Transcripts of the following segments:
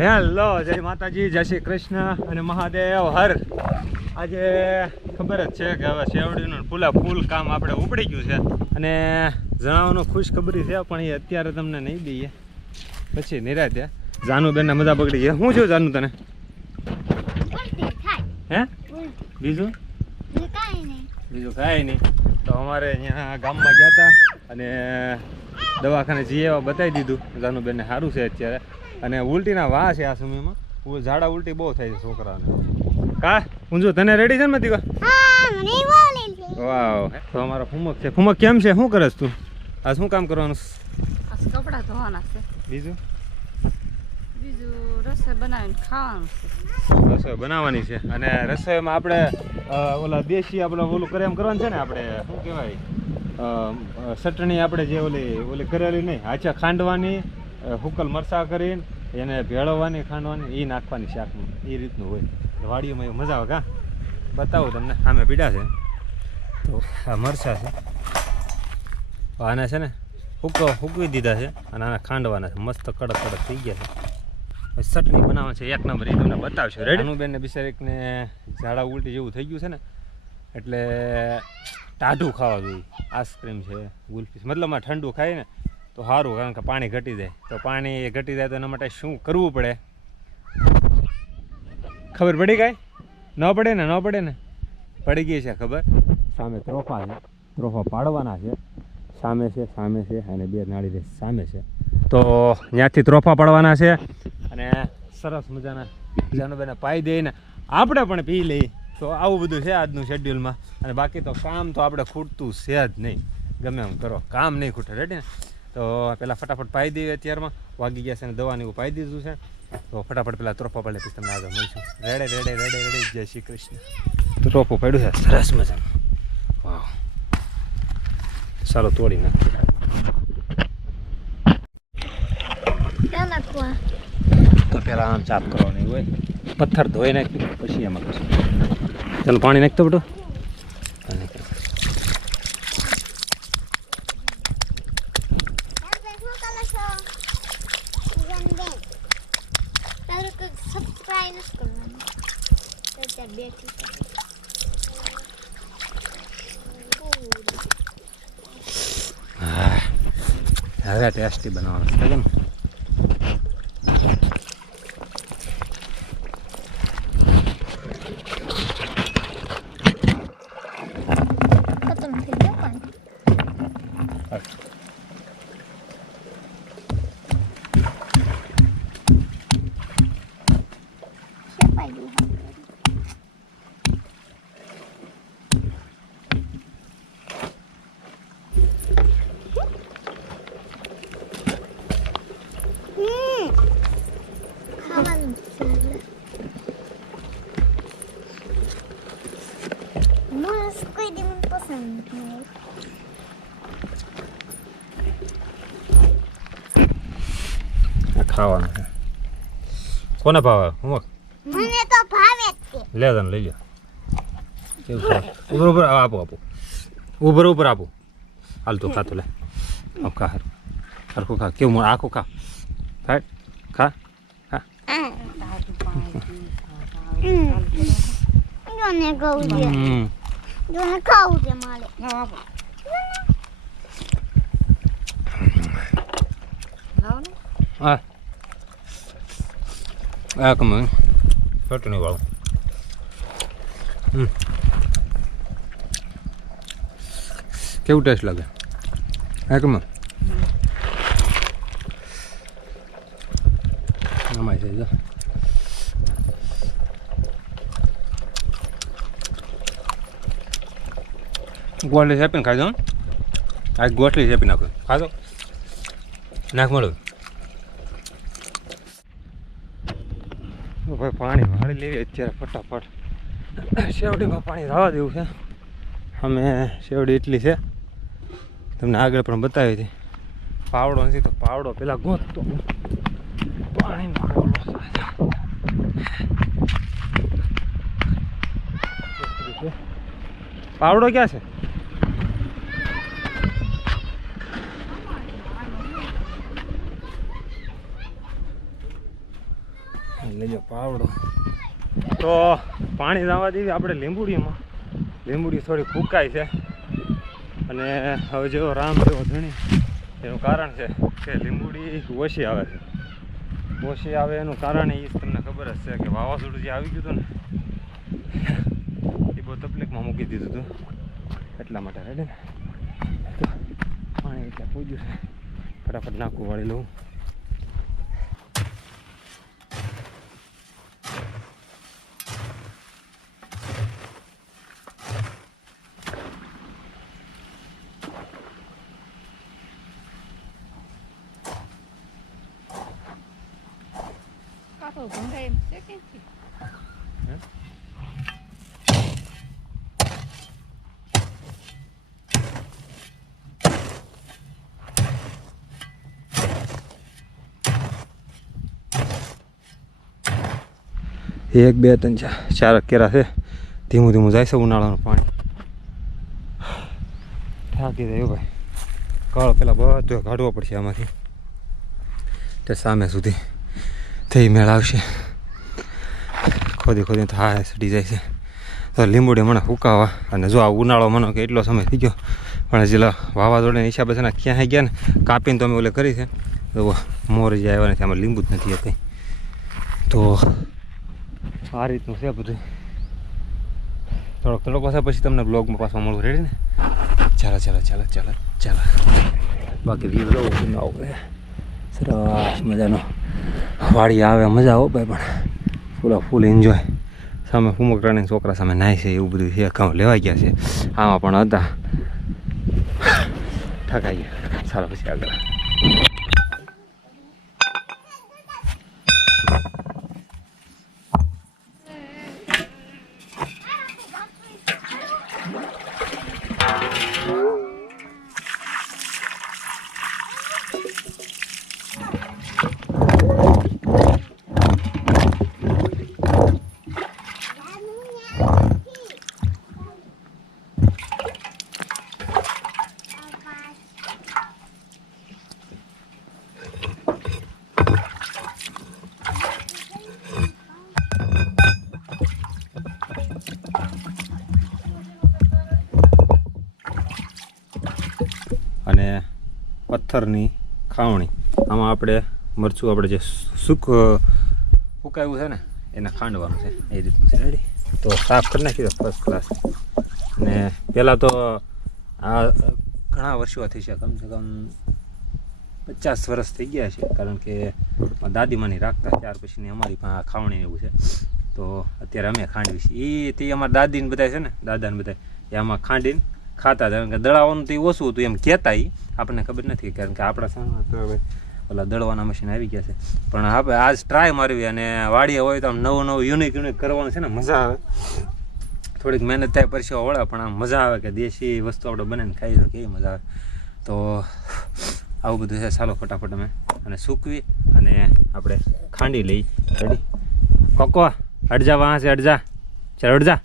Hello, જય માતાજી, જય શ્રી કૃષ્ણ અને મહાદેવ, હર. આજે ખબર જ છે કે હવે શેવડીનું ફૂલા ફૂલ કામ આપણે ઉપડી ગયું છે. અને જણાવવાનું ખુશ ખબરી છે, પણ એ અત્યારે તમને નહીં દઈએ. પછી નિરાતે. જાનુબેનને મજા પકડી ગયા. હું છું જાનુ તને? હે? બીજું? બીજું કાંઈ નહીં. તો અમારે અહીંયા ગામમાં ગયા હતા અને દવાખાને જઈએ બતાવી દીધું. જાનુબેનને સારું છે અત્યારે. અને ઉલટીના વા છે આ સમયમાં. ઝાડા ઉલટી બહુ થાય છે છોકરાને. કા? ઊંઝું તને રેડી છે ને મતી હા મને બોલે છે. વાવ. તો અમારો ફુમક છે. ફુમક કેમ છે? શું કરે તું? આ શું કામ કરવાનું છે? કપડાં ધોવાના છે. બીજું? બીજું રસોઈ બનાવીને ખાવાનું છે. રસોઈ બનાવવાની છે. અને રસોઈમાં આપણે ઓલા દેશી આપણે ઓલું કરે એમ કરવાનું છે ને આપણે શું કહેવાય? ચટણી આપણે જે ઓલી ઓલી કરેલી નહીં આછા ખાંડવાની હુકલ મરસા કરીને એને ભેળવવાની, ખાંડવાની એ નાખવાની શાકમાં. એ રીતનું હોય. વાડીઓમાં મજા આવે, કા? બતાવું તમને. સામે પીડા છે. તો આ મરસા છે. આને છે ને હુકો, હુકવી દીધા છે અને આના ખાંડવાના છે. મસ્ત કડક કડક થઈ ગયા છે. ચટણી બનાવવા છે. એક નંબર એ તમને બતાવશું. રેડી ને બિચારીકને ઝાડા ઉલટી જેવું થઈ ગયું છે ને, એટલે ટાઢું ખાવા જોઈએ. આઈસ્ક્રીમ છે, ગુલ્ફી મતલબ મતલબમાં ઠંડુ ખાય ને તો સારું કારણ કે પાણી ઘટી જાય. તો પાણી ઘટી જાય તો એના માટે શું કરવું પડે? ખબર પડી કાંઈ? ન પડે ને, ન પડે ને? પડી ગઈ છે ખબર? સામે ત્રોફા છે. ત્રોફા પાડવાના છે. સામે છે સામે છે અને બે નાળી રહે સામે છે. તો ત્યાંથી ત્રોફા પાડવાના છે. અને સરસ મજાના જાનુબેને પાઈ દઈને આપણે પણ પી લઈએ. તો આવું બધું છે આજનું શેડ્યુલમાં અને બાકી તો કામ તો આપણે ખૂટતું છે જ નહીં. ગમે એમ કરો. કામ નહીં ખૂટે. રેડી ને? તો પહેલાં ફટાફટ પાઈ દઈએ અત્યારમાં. વાગી ગયા છે અને દવાની એવું પાઈ દીધું છે. તો ફટાફટ પહેલાં ત્રોફા પડે પછી તમને આગળ મળીશું. રેડે રેડે રેડે રેડે. જય શ્રી કૃષ્ણ. ત્રોપો પડ્યું છે. સરસ મજાનું. વાહ ચાલો તોડી નાખીએ. તો પહેલાં આમ ચાપ કરવાની હોય. પથ્થર ધોઈ નાખ્યું પછી એમાં કરશું. ચાલો પાણી નાખતો બધું પાણી નાખી. તારું કંઈક સબસ્ક્રાઈબ નથી કરવાનું તો ત્યાં બેઠી છે. હા હવે ટેસ્ટી બનાવવાનું છે કેમ ખતમ થઈ મસ્ત કોઈ દી મને પસંદ નહીં ખાવાનું છે કોને ભાવે હું મને તો ભાવે જ છે લે તને લઈ જા કેવું છે ઉપર ઉપર આપો આપો ઉપર ઉપર આપો હાલ તું ખાતું લે આમ ખા હારું હરખું ખા કેવું મળે આખું ખા ખાય ખા ખા જોને કહું જોને ખાવું છે મારે. લાવો ને આ આ કમ. ચટણી વાળું. હમ. કેવું ટેસ્ટ લાગે? હા કમ. આમાં છે જો. ગોટલી શેપીને ખાઈ દો આ ગોટલી શેપી નાખો. ખાધો નાખ મળું. ભાઈ પાણી વાળી લેવી અત્યારે ફટાફટ. શેવડીમાં પાણી રાવા દેવું છે. અમે શેવડી એટલી છે. તમને આગળ પણ બતાવી હતી. પાવડો નથી તો પાવડો પેલા ગોતતો. પાણી પાવડો ક્યાં છે? લેજો પાવડો. તો પાણી જવા દેવી આપણે લીંબુડીમાં. લીંબુડી થોડી ફૂંકાય છે. અને હવે જેવો રામ જેવો ધણી, એનું કારણ છે કે લીંબુડી ઓછી આવે છે. ઓછી આવે એનું કારણ એ તમને ખબર જ છે કે વાવાઝોડું જે આવી ગયું હતું ને, એ બહુ તકલીફમાં મૂકી દીધું હતું. એટલા માટે રેડી ને. પાણી એટલે પૂજ્યું છે. ફટાફટ નાખું વાળી લઉં. કાંતો ભંગાય એમ છે કે? એક બે ત્રણ ચાર ચાર કેરા છે. ધીમું ધીમું જાય છે ઉનાળાનું પાણી. થાકી જાય ભાઈ. કળ પેલા બધું કાઢવો પડશે આમાંથી. તે સામે સુધી. થઈ મેળ આવશે. ખોદી ખોદી તો હા સડી જાય છે. તો લીંબુડી મને ફૂકાવા અને જો આ ઉનાળો મને કે એટલો સમય થઈ ગયો, પણ હજી વાવાઝોડાના હિસાબે છે ને ક્યાં ગયા ને, કાપીને તો અમે ઓલે કરી છે. તો મોર જે આવ્યા નથી આમાં લીંબુ જ નથી હતી. તો આ રીતનું છે બધું. થોડોક થોડોક પાછા પછી તમને બ્લોગમાં પાછા મળવું રેડી ને? ચાલો ચાલો ચાલો ચાલો ચાલો. બાકી વ્યૂ લો આવું સરસ મજાનો. વાડી આવે, મજા આવો ભાઈ, પણ પૂરા ફૂલ એન્જોય સામે ફુમકરાણી છોકરા સામે નાય છે, એવું બધું છે કામ લેવાઈ ગયા છે. આમાં પણ હતા. ઠકાઈ ગયા ચાલો પછી આગળ. પથ્થરની ખાવણી. આમાં આપણે મરચું, આપણે જે સૂક ફૂકાયું છે ને, એને ખાંડવાનું છે. એ રીતનું છે. રેડી તો સાફ કરી નાખી દો ફર્સ્ટ ક્લાસ અને પહેલાં તો આ ઘણા વર્ષો થઈ છે, કમસે કમ પચાસ વર્ષ થઈ ગયા છે, કારણ કે દાદીમાની રાખતા ત્યાર પછીની અમારી પાસે ખાવણી એવું છે. તો અત્યારે અમે ખાંડવી છીએ. એ તે અમારા દાદીને બધા છે ને, દાદાને બધા એ આમાં ખાંડીને ખાતા હતા. કે દળાવાનું તો એ ઓછું હતું. એમ કહેતા એ આપણને ખબર નથી. કારણ કે આપણા સામે તો હવે ઓલા દળવાના મશીન આવી ગયા છે. પણ આપણે આજ ટ્રાય મારવી અને વાડીએ હોય તો આમ નવું નવું યુનિક યુનિક કરવાનું છે ને, મજા આવે. થોડીક મહેનત થાય પરસેવા વળે પણ આમ મજા આવે કે દેશી વસ્તુ આપણે બનાવીને ખાઈ તો કેવી મજા આવે. તો આવું બધું છે. ચાલો ફટાફટ અમે અને સૂકવી અને આપણે ખાંડી લઈ. રેડી કોકો, અડજા વાં છે અડજા. ચાલ, અડજા.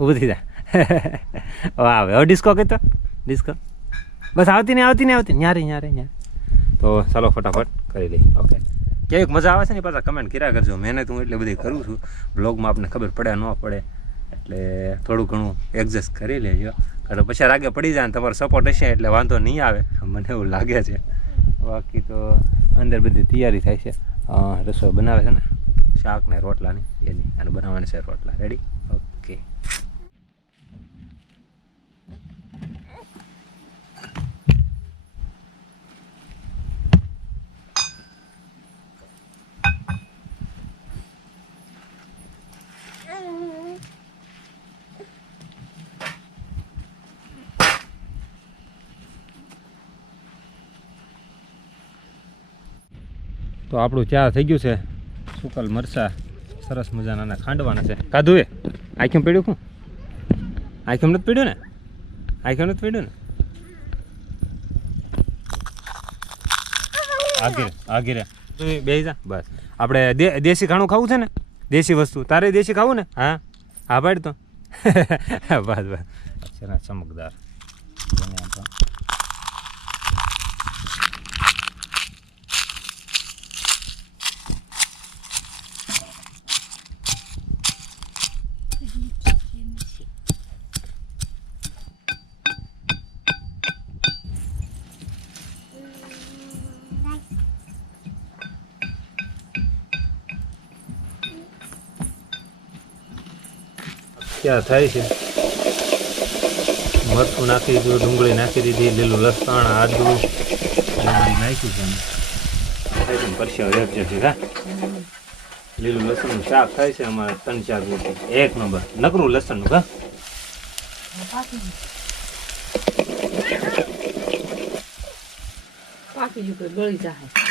ઊભું થઈ જા. વાહ હવે ડિસ્કો કહેતો ડિસ્કો બસ આવતી નહીં આવતી નહીં આવતી ન્યારે ન્યારે ન્યારે. તો ચાલો ફટાફટ કરી લઈ ઓકે કેવીક મજા આવે છે ને પાછા કમેન્ટ કર્યા કરજો. મહેનત હું એટલે બધી કરું છું. બ્લોગમાં આપને ખબર પડે ન પડે એટલે થોડું ઘણું એડજસ્ટ કરી લેજો. કારણ પછી રાગે પડી જાય ને તમારો સપોર્ટ હશે એટલે વાંધો નહીં આવે. મને એવું લાગે છે. બાકી તો અંદર બધી તૈયારી થાય છે. રસોઈ બનાવે છે ને? શાક ને રોટલાની એની અને બનાવવાની છે રોટલા. રેડી ઓકે તો આપણું ચા થઈ ગયું છે. સુકલ મરચા, સરસ મજાના ખાંડવાના છે. કાધું એ આખ્યું પીડ્યું શું આખ્યું નથી પીડ્યું ને? આખ્યું નથી પીડ્યું ને? આગીરે આગીરે. તું બે જા. બસ. આપણે દેશી ખાણું ખાવું છે ને? દેશી વસ્તુ. તારે દેશી ખાવું ને? હા? હા, પાડ તો. બસ બસ. ચમકદાર. ક્યાં થાય છે? મરચું નાખી દીધું, ડુંગળી નાખી દીધી, લીલું લસણ, આદુ નાખ્યું છે. પરસ્યા વેપ જશે હા લીલું લસણનું શાક થાય છે અમારે ત્રણ ચાર રોટી એક નંબર. નકરું લસણનું, કા? પાકી ગયું ગળી જાય